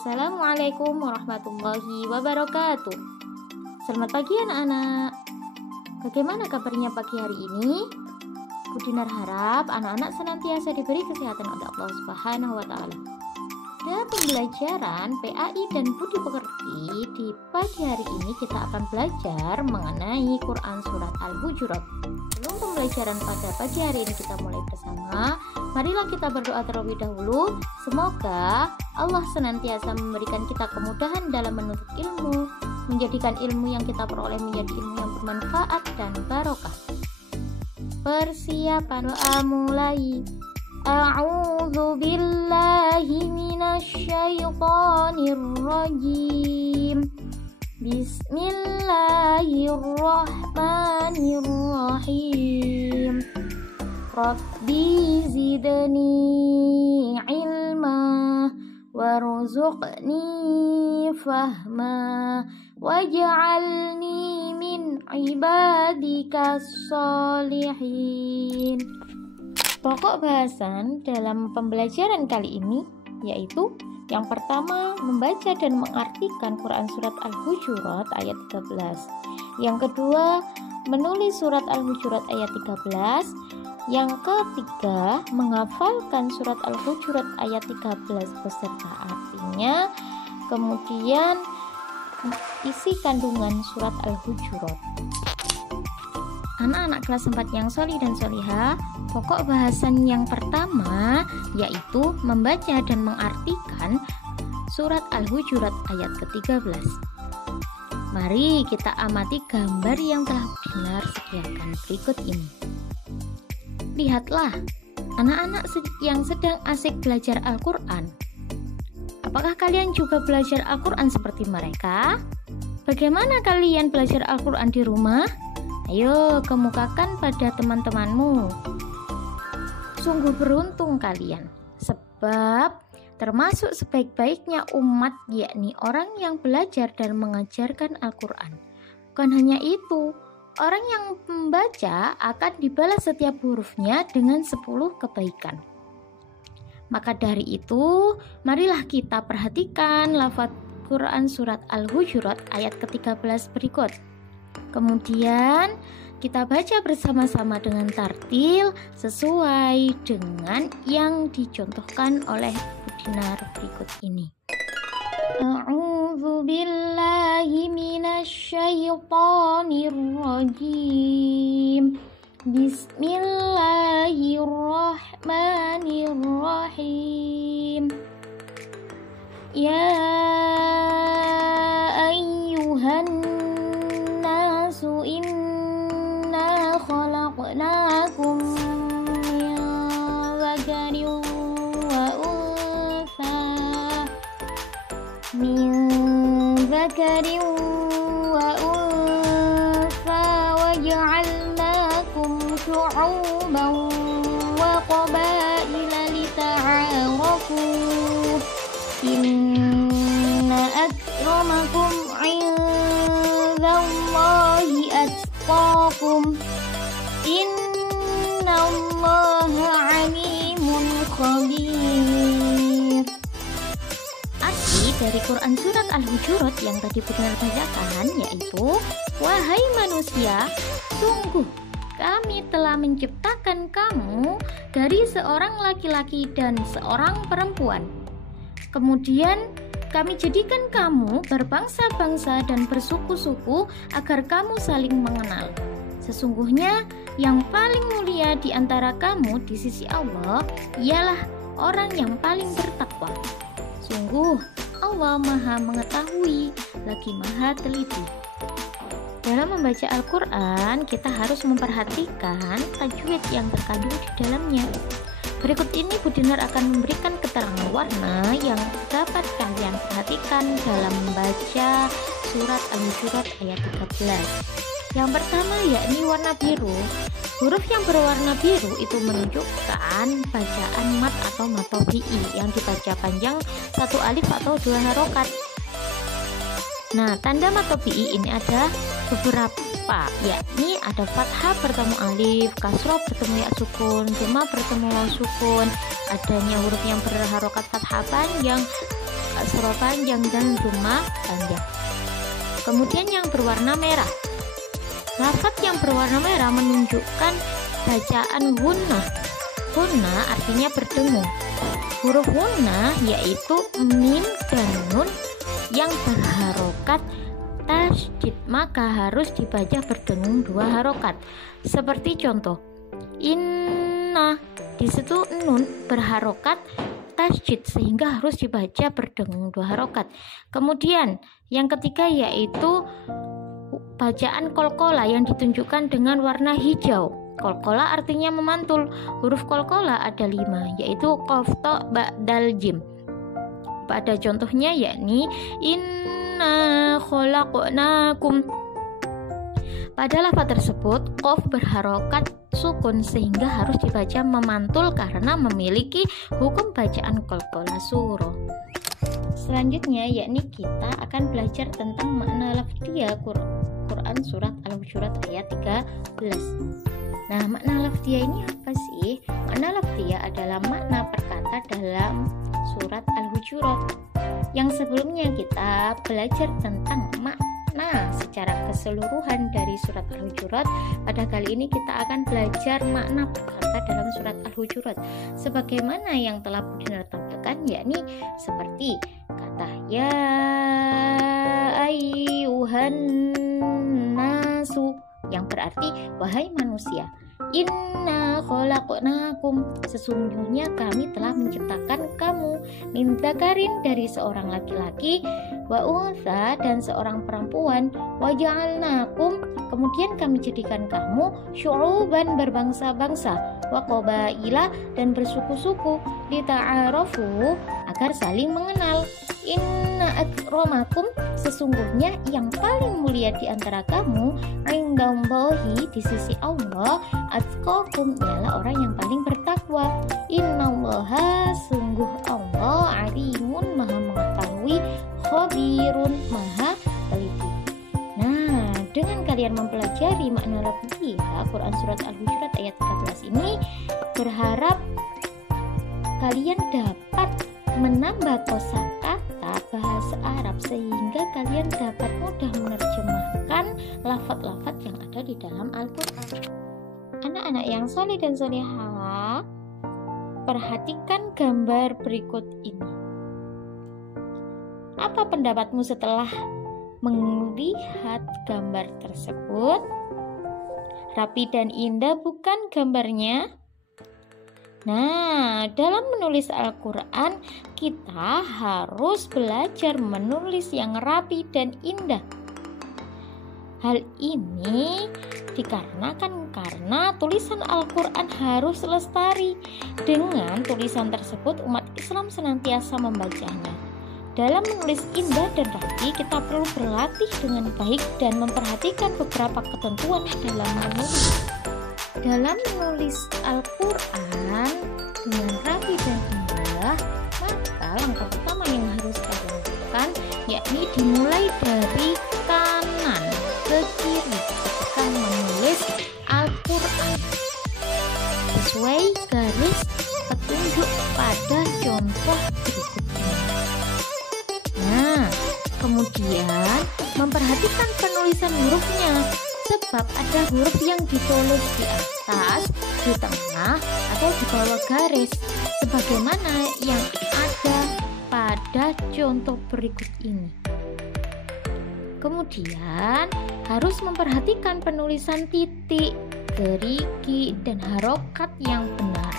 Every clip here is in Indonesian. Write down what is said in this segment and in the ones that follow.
Assalamualaikum warahmatullahi wabarakatuh. Selamat pagi anak-anak. Bagaimana kabarnya pagi hari ini? Bu Dinar harap anak-anak senantiasa diberi kesehatan oleh Allah Subhanahu wa taala. Dalam pembelajaran PAI dan Budi Pekerti di pagi hari ini kita akan belajar mengenai Quran Surat Al-Hujurat. Sebelum pembelajaran pada pagi hari ini kita mulai bersama, marilah kita berdoa terlebih dahulu. Semoga Allah senantiasa memberikan kita kemudahan dalam menuntut ilmu, menjadikan ilmu yang kita peroleh menjadi ilmu yang bermanfaat dan barokah. Persiapan doa mulai. A'udzu billahi minasyaitonir rajim. Bismillahirrahmanirrahim. Rabbi zidni ilma warzuqni fahma waj'alni min ibadikas sholihin. Pokok bahasan dalam pembelajaran kali ini yaitu yang pertama, membaca dan mengartikan Quran Surat Al-Hujurat ayat 13. Yang kedua, menulis Surat Al-Hujurat ayat 13. Yang ketiga, menghafalkan Surat Al-Hujurat ayat 13 beserta artinya. Kemudian, isi kandungan Surat Al-Hujurat. Anak-anak kelas 4 yang sholih dan sholihah, pokok bahasan yang pertama yaitu membaca dan mengartikan Surat Al-Hujurat ayat ke-13. Mari kita amati gambar yang telah Dinar sediakan berikut ini. Lihatlah, anak-anak yang sedang asik belajar Al-Quran. Apakah kalian juga belajar Al-Quran seperti mereka? Bagaimana kalian belajar Al-Quran di rumah? Ayo, kemukakan pada teman-temanmu. Sungguh beruntung kalian, sebab termasuk sebaik-baiknya umat yakni orang yang belajar dan mengajarkan Al-Quran. Bukan hanya itu, orang yang membaca akan dibalas setiap hurufnya dengan 10 kebaikan. Maka dari itu, marilah kita perhatikan lafaz Quran Surat Al-Hujurat ayat ke-13 berikut. Kemudian kita baca bersama-sama dengan tartil sesuai dengan yang dicontohkan oleh Bu Dinar berikut ini. A'udzu billahi minasyaitonir rajim. Bismillahirrahmanirrahim. Ya ayyuhan nasu inna khalaqnakum min dzakarin wa untha waja'alnakum syu'uban wa qabaila lita'arafu inna akramakum 'indallahi atqakum innallaha 'alimun khabir. Arti dari Quran Surat Al-Hujurat yang tadi Bu Dinar bacakan yaitu, wahai manusia, sungguh kami telah menciptakan kamu dari seorang laki-laki dan seorang perempuan. Kemudian kami jadikan kamu berbangsa-bangsa dan bersuku-suku agar kamu saling mengenal. Sesungguhnya yang paling mulia di antara kamu di sisi Allah ialah orang yang paling bertakwa. Sungguh Allah Maha Mengetahui lagi Maha Teliti. Dalam membaca Al-Quran, kita harus memperhatikan tajwid yang terkandung di dalamnya. Berikut ini Bu Dinar akan memberikan keterangan warna yang dapat kalian perhatikan dalam membaca Surat Al-Hujurat ayat 13. Yang pertama yakni warna biru. Huruf yang berwarna biru itu menunjukkan bacaan mat atau matobi'i yang dibaca panjang 1 alif atau 2 harokat. Nah, tanda matobi'i ini ada beberapa, yakni ada fathah bertemu alif, kasroh bertemu ya sukun, dhamma bertemu waw sukun, adanya huruf yang berharokat fathah panjang, kasroh panjang dan dhamma panjang. Kemudian yang berwarna merah. Lafaz yang berwarna merah menunjukkan bacaan gunnah. Gunnah artinya berdengung. Huruf gunnah yaitu mim dan nun yang berharokat tasydid, maka harus dibaca berdengung 2 harokat. Seperti contoh, inna, di situ nun berharokat tasydid sehingga harus dibaca berdengung 2 harokat. Kemudian yang ketiga yaitu bacaan kolkola yang ditunjukkan dengan warna hijau. Kolkola artinya memantul. Huruf kolkola ada 5, yaitu qaf, ta, ba, dal, jim. Pada contohnya yakni inna khalaqnakum. Pada lafaz tersebut qaf berharokat sukun sehingga harus dibaca memantul karena memiliki hukum bacaan qalqalah surah. Selanjutnya yakni kita akan belajar tentang makna lafziyah Quran surat Al-Hujurat ayat 13. Nah, makna lafziyah ini apa sih? Makna lafziyah adalah makna perkata dalam surat Al-Hujurat. Yang sebelumnya kita belajar tentang makna secara keseluruhan dari surat Al-Hujurat. Pada kali ini kita akan belajar makna perkata dalam surat Al-Hujurat sebagaimana yang telah Budina tampilkan, yakni seperti kata ya ayyuhan nasu yang berarti wahai manusia. Inna khalaqnakum, sesungguhnya kami telah menciptakan kamu, min dzakarin, dari seorang laki-laki, wa untha, dan seorang perempuan, wa ja'alnakum, kemudian kami jadikan kamu syu'uban, berbangsa-bangsa, wa qabaila, dan bersuku-suku, lita'arafu, agar saling mengenal. Inna akramakum, sesungguhnya yang paling mulia di antara kamu, indallahi, di sisi Allah, atqakum, ialah orang yang paling bertakwa. Innallaha, sungguh Allah, alimun, maha mengetahui, khabirun, maha teliti. Nah, dengan kalian mempelajari makna lafziyah Quran surat Al-Hujurat ayat 13 ini, berharap kalian dapat menambah kosakata bahasa Arab sehingga kalian dapat mudah menerjemahkan lafaz-lafaz yang ada di dalam Al-Quran. Anak-anak yang soleh dan solehah, perhatikan gambar berikut ini. Apa pendapatmu setelah melihat gambar tersebut? Rapi dan indah bukan gambarnya? Nah, dalam menulis Al-Quran, kita harus belajar menulis yang rapi dan indah. Hal ini dikarenakan karena tulisan Al-Quran harus lestari. Dengan tulisan tersebut, umat Islam senantiasa membacanya. Dalam menulis indah dan rapi, kita perlu berlatih dengan baik dan memperhatikan beberapa ketentuan dalam menulis. Dalam menulis Al-Quran dengan rapi dan indah, maka langkah pertama yang harus kita lakukan yakni dimulai dari kanan ke kiri ketika menulis Al-Quran sesuai garis petunjuk pada contoh berikutnya. Nah, kemudian memperhatikan penulisan hurufnya, sebab ada huruf yang ditulis di atas, di tengah, atau di bawah garis sebagaimana yang ada pada contoh berikut ini. Kemudian harus memperhatikan penulisan titik, gerigi, dan harokat yang benar.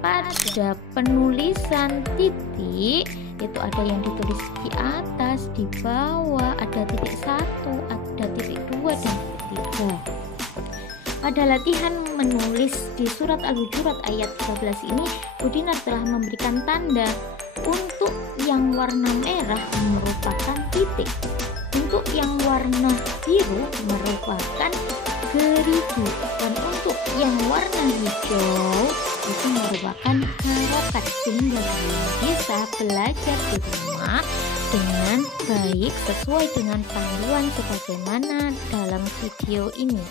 Pada penulisan titik itu ada yang ditulis di atas, di bawah, ada titik 1, ada titik 2, dan titik 3. Pada latihan menulis di surat Al-Hujurat ayat 13 ini, Budinar telah memberikan tanda. Untuk yang warna merah merupakan titik, untuk yang warna biru merupakan gerigi, dan untuk yang warna hijau itu merupakan harokat, sehingga kalian bisa belajar di rumah dengan baik sesuai dengan panduan sebagaimana dalam video ini.